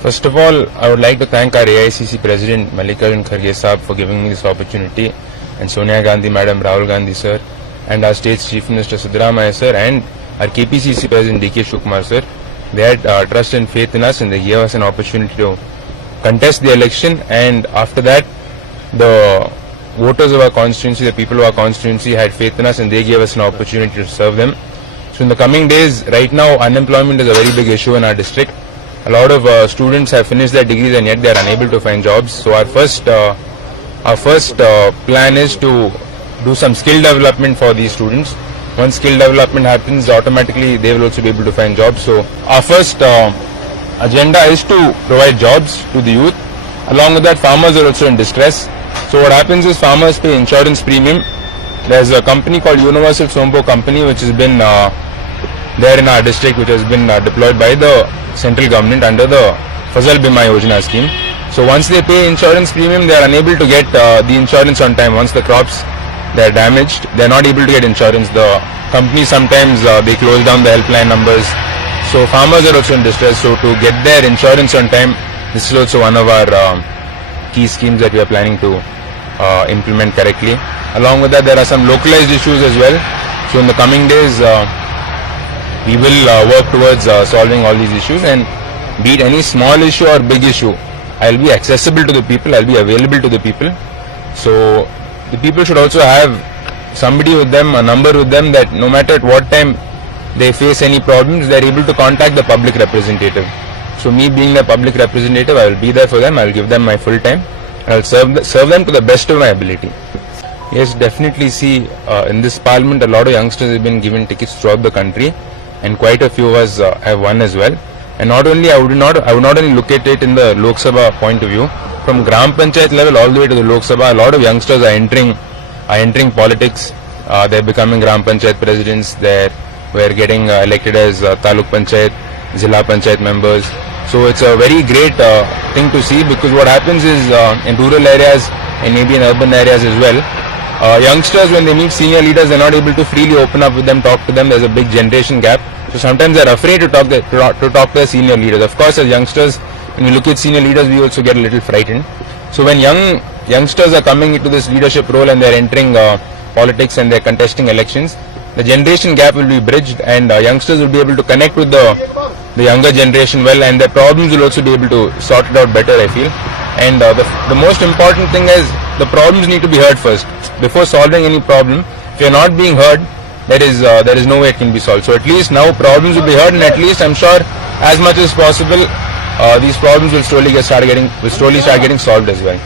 First of all, I would like to thank our AICC President Mallikarjun Kharge Saab for giving me this opportunity, and Sonia Gandhi Madam, Rahul Gandhi Sir, and our State's Chief Minister Siddaramaiah Sir, and our KPCC President D.K. Shivakumar Sir. They had trust and faith in us, and they gave us an opportunity to contest the election. And after that, the voters of our constituency, the people of our constituency had faith in us, and they gave us an opportunity to serve them. So in the coming days, right now unemployment is a very big issue in our district. A lot of students have finished their degrees and yet they are unable to find jobs. So our first plan is to do some skill development for these students. Once skill development happens, automatically they will also be able to find jobs. So our first agenda is to provide jobs to the youth. Along with that, farmers are also in distress. So what happens is farmers pay insurance premium. There's a company called Universal Sompo Company which has been there in our district, which has been deployed by the central government under the Fasal Bima Yojana scheme. So once they pay insurance premium, they are unable to get the insurance on time. Once the crops they are damaged, they are not able to get insurance. The company sometimes they close down the helpline numbers. So farmers are also in distress. So to get their insurance on time, this is also one of our key schemes that we are planning to implement correctly. Along with that, there are some localized issues as well. So in the coming days, we will work towards solving all these issues, and be it any small issue or big issue, I will be accessible to the people, I will be available to the people. So the people should also have somebody with them, a number with them, that no matter at what time they face any problems, they are able to contact the public representative. So me being the public representative, I will be there for them, I will give them my full time, I will serve them to the best of my ability. Yes, definitely see in this parliament a lot of youngsters have been given tickets throughout the country, and quite a few of us have won as well. And not only I would not only look at it in the Lok Sabha point of view, from Gram Panchayat level all the way to the Lok Sabha, a lot of youngsters are entering politics. They're becoming Gram Panchayat presidents. We're getting elected as Taluk Panchayat, Zilla Panchayat members. So it's a very great thing to see, because what happens is in rural areas and maybe in urban areas as well, youngsters, when they meet senior leaders, they're not able to freely open up with them, talk to them. There's a big generation gap. So sometimes they're afraid to talk to their senior leaders. Of course, as youngsters, when we look at senior leaders, we also get a little frightened. So when youngsters are coming into this leadership role and they're entering politics and they're contesting elections, the generation gap will be bridged, and youngsters will be able to connect with the younger generation well, and their problems will also be able to sort it out better, I feel. And the most important thing is the problems need to be heard first. Before solving any problem, if you're not being heard, there is no way it can be solved. So at least now problems will be heard, and at least I'm sure as much as possible these problems will slowly start getting solved as well.